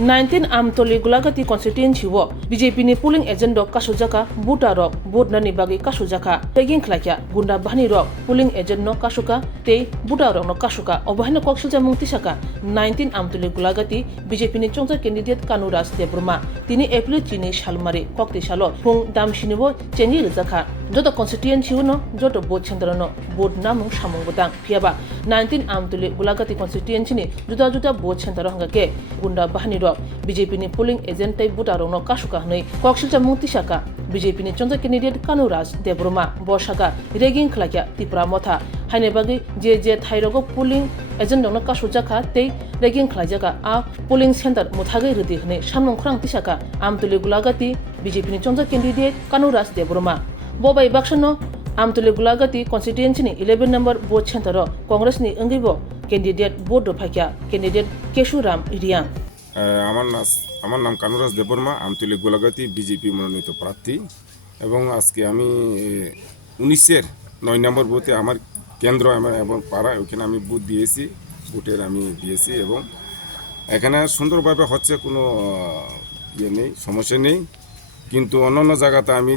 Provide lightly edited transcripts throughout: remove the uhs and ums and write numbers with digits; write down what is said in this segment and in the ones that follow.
19 Amtali Golaghatio constituency wo BJPni polling agent dok kasujaka buta rok bot nani bagi kasujaka tagging khlakya gunda bahani rok polling agent no kasuka te buta rok no kasuka obahina koksilja mungti saka 19 Amtali Golaghatio BJPni chongcha candidate Kanuras Debruma tini April chini shalmari kokti shalo phung damsinibo chenji rizakha joto constituency no joto bot chendra no bot namung samung botang phiaba 19 Amtali Golaghatio constituency ni juda juda bot chendra hangake gunda bahani rok BJPni polling agent tai buta rok no kasuka hnoi koksilja mungti saka BJPni chongcha candidate Kanuras Debruma boshaka regging khlakya TIPRA Motha haine bagi je thairogo polling agent no kasujaka te regging khlajaka a polling center Mothagai rudi hnei samnong khrang tisaka Amtali Golaghatio BJPni chongcha candidate Kanuras Debruma bobai bakshano Amtali Golaghatio constituency ni 11 number vote center ro Congress ni angibo candidate vote do phakya candidate Keshuram Rina আমার নাম কানুরাস Debbarma Amtali Golaghati BJP মনোনীত প্রার্থী এবং আজকে আমি 19-এর 9 নম্বর বুথে আমার কেন্দ্র এবং পাড়া ওখানে আমি বুথ দিয়েছি বুথের আমি দিয়েছি এবং এখানে সুন্দরভাবে হচ্ছে কোনো ইয়ে নেই সমস্যা নেই কিন্তু অন্যান্য জায়গাতে আমি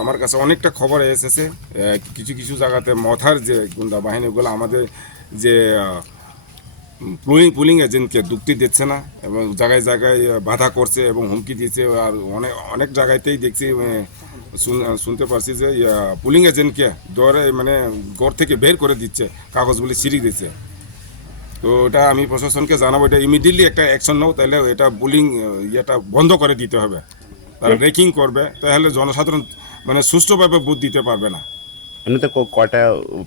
আমার কাছে অনেকটা খবর এসেছে কিছু জায়গাতে মথার যে গুন্ডা বাহিনীগুলো আমাদের যে পুলিং এজেন্টকে যুক্তি দিচ্ছে না এবং জায়গায় জায়গায় বাধা করছে এবং হুমকি দিচ্ছে আর অনেক জায়গাতেই দেখছি শুনতে পারছি যে পুলিং এজেন্টকে ধরে মানে ঘর থেকে বের করে দিচ্ছে কাগজগুলি ছিঁড়ে দিচ্ছে তো এটা আমি প্রশাসনকে জানাবো এটা ইমিডিয়েটলি একটা অ্যাকশন নাও তাহলে এটা পুলিং ইয়েটা বন্ধ করে দিতে হবে তারা রেকিং করবে তাহলে জনসাধারণ মানে সুষ্ঠুভাবে ভোট দিতে পারবে না এমনিতে কয়টা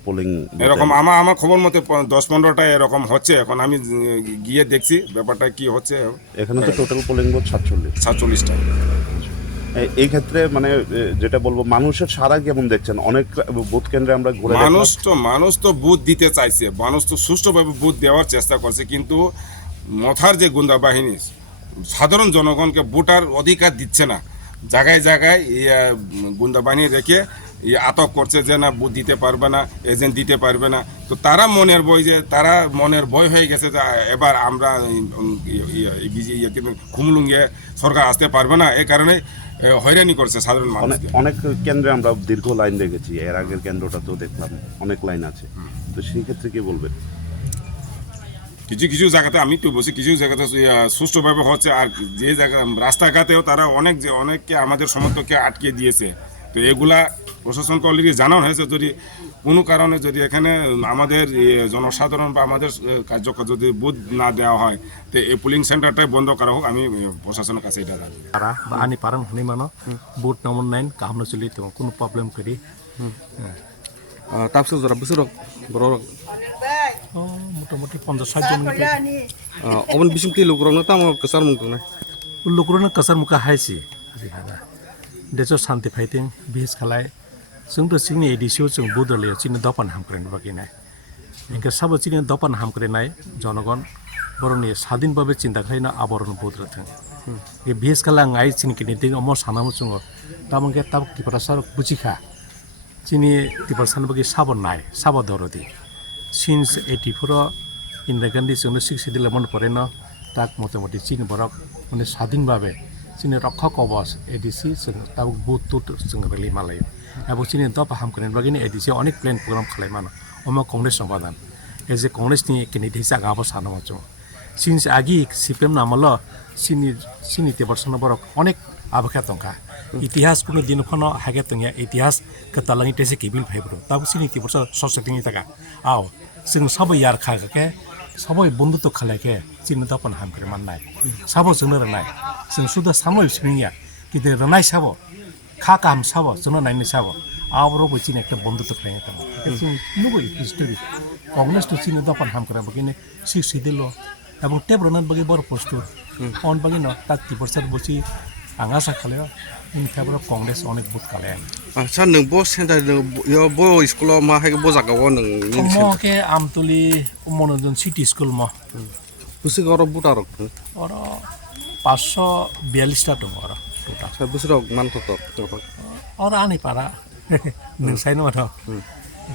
পোলিং এরকম আমার খবর মতে 10-15টা এরকম হচ্ছে এখন আমি গিয়ে দেখছি ব্যাপারটা কি হচ্ছে এখানে তো টোটাল পোলিং বুথ 47টা এই ক্ষেত্রে মানে যেটা বলবো মানুষের সারা কেমন দেখছেন অনেক বুথ কেন্দ্রে আমরা ঘুরে মানুষ তো বুথ দিতে চাইছে মানুষ তো সুষ্ঠুভাবে বুথ দেওয়ার চেষ্টা করছে কিন্তু মথার যে গুন্ডা বাহিনী সাধারণ জনগণকে ভোটার অধিকার দিচ্ছে না জায়গায় জায়গায় গুন্ডা বাহিনী রেখে আটক করছে যে না বুথ দিতে পারবে না এজেন্ট দিতে পারবে না তো তারা মনের ভয় হয়ে গেছে যে এবার আমরা খুমলুঙ্গে সরকার আসতে পারবে না এই কারণে হয়রানি করছে সাধারণ মানুষ অনেক কেন্দ্রে আমরা দীর্ঘ লাইন দেখেছি এর আগের কেন্দ্রটা তো দেখলাম অনেক লাইন আছে তো সেই ক্ষেত্রে কি বলবেন কিছু জায়গাতে আমি তো বলছি কিছু জায়গাতে সুষ্ঠুভাবে হচ্ছে আর যে জায়গা রাস্তাঘাটেও তারা অনেককে আমাদের সমর্থককে আটকে দিয়েছে তো এগুলা প্রশাসনকে অলরেডি জানানো হয়েছে যদি কোনো কারণে যদি এখানে আমাদের জনসাধারণ বা আমাদের কার্যকর যদি বুথ না দেওয়া হয় তো এই পুলিং সেন্টারটাই বন্ধ করা হোক আমি প্রশাসনের কাছে এটা জানি আনি পারাং হনি মানো বুথ নম্বর 9 কামনো চলি তো কোনো প্রবলেম করি তাপসে জরা বসরক বরক মোটামুটি 50-60 জন অবন বিসুমতি লোকরনো তাম কাসার মুখ না লোকরনো কাসার মুখা হাইছি দেশ শান্তি ফাইটিং বিহেস খালাই जोंथ' सिंनि एडिसियाव जों बुदले चिनि दपान हामख्रेन बागिनाय इनका सब चिनि दपान हामख्रेनाय जनगण बरनि स्वाधीनभावे चिन्ता खालायना आबरन बुद्रथों ये बिहेस खाला आइ चिनि किनि अमर सानामो जोङो तामंके ताब तिपरा सार बुचिखा चिनि तिपरा सान बागि साबनाय साबदरदि सिन्स 84 इन्दिरा गान्धी जोंनो 6 दिलेमन परेनो ताक मोटामोटी चिनि बरक माने स्वाधीनभावे चिनि रक्षा कवच एडिसि जों ताब बुत जों रेलि मालाय এবং চিনি দপ হামকরেন বাগিনি এডিসি অনেক প্ল্যান প্রোগ্রাম খালাইমানো অমা কংগ্রেস সংবাদান এজ এ কংগ্রেসনি কেন্ডিডেট হিসা গাবো সানো মাচো সিন্স আগি সিপিএম নামল সিনি তেবরসন বরক অনেক আবখা তংখা ইতিহাস কোনো দিন খনো হাগে তংয়া ইতিহাস কতালানি টেসে কেবিল ভাইব্রো তাব সিনি তেবরস সসতিনি তাকা আও जों सब यार खाके सब बন্ধুত্ব खालायके चिनि दपन हामकरे माननाय साबो जोंनो रनाय जों सुदा सामो बिसमिया किदे रनाय साबो खा काम साबो जोंनो नायनि साबो आवरो बचिन एकटा बন্ধুত্ব खालाय तम जों नुगो हिस्टोरी कংগ্রেস तो चिनि दपन हामकरे बगिने सिसिदिलो এবং टेब्रनन बगि बर प्रस्तुत অন बगि न 30% बसि आं आशा खालायो इन फेवर कংগ্রেস अनेक बुत खालाय আচ্ছা নং ব সেন্টার ইয়া ব স্কুল মা হাগে ব জাগাও নং মকে আমতলি মনোজন সিটি স্কুল ম বুসি গর বুটার और 542 টা दं और আচ্ছা বুসি রক মান কত और आनी पारा नों साइनो माथो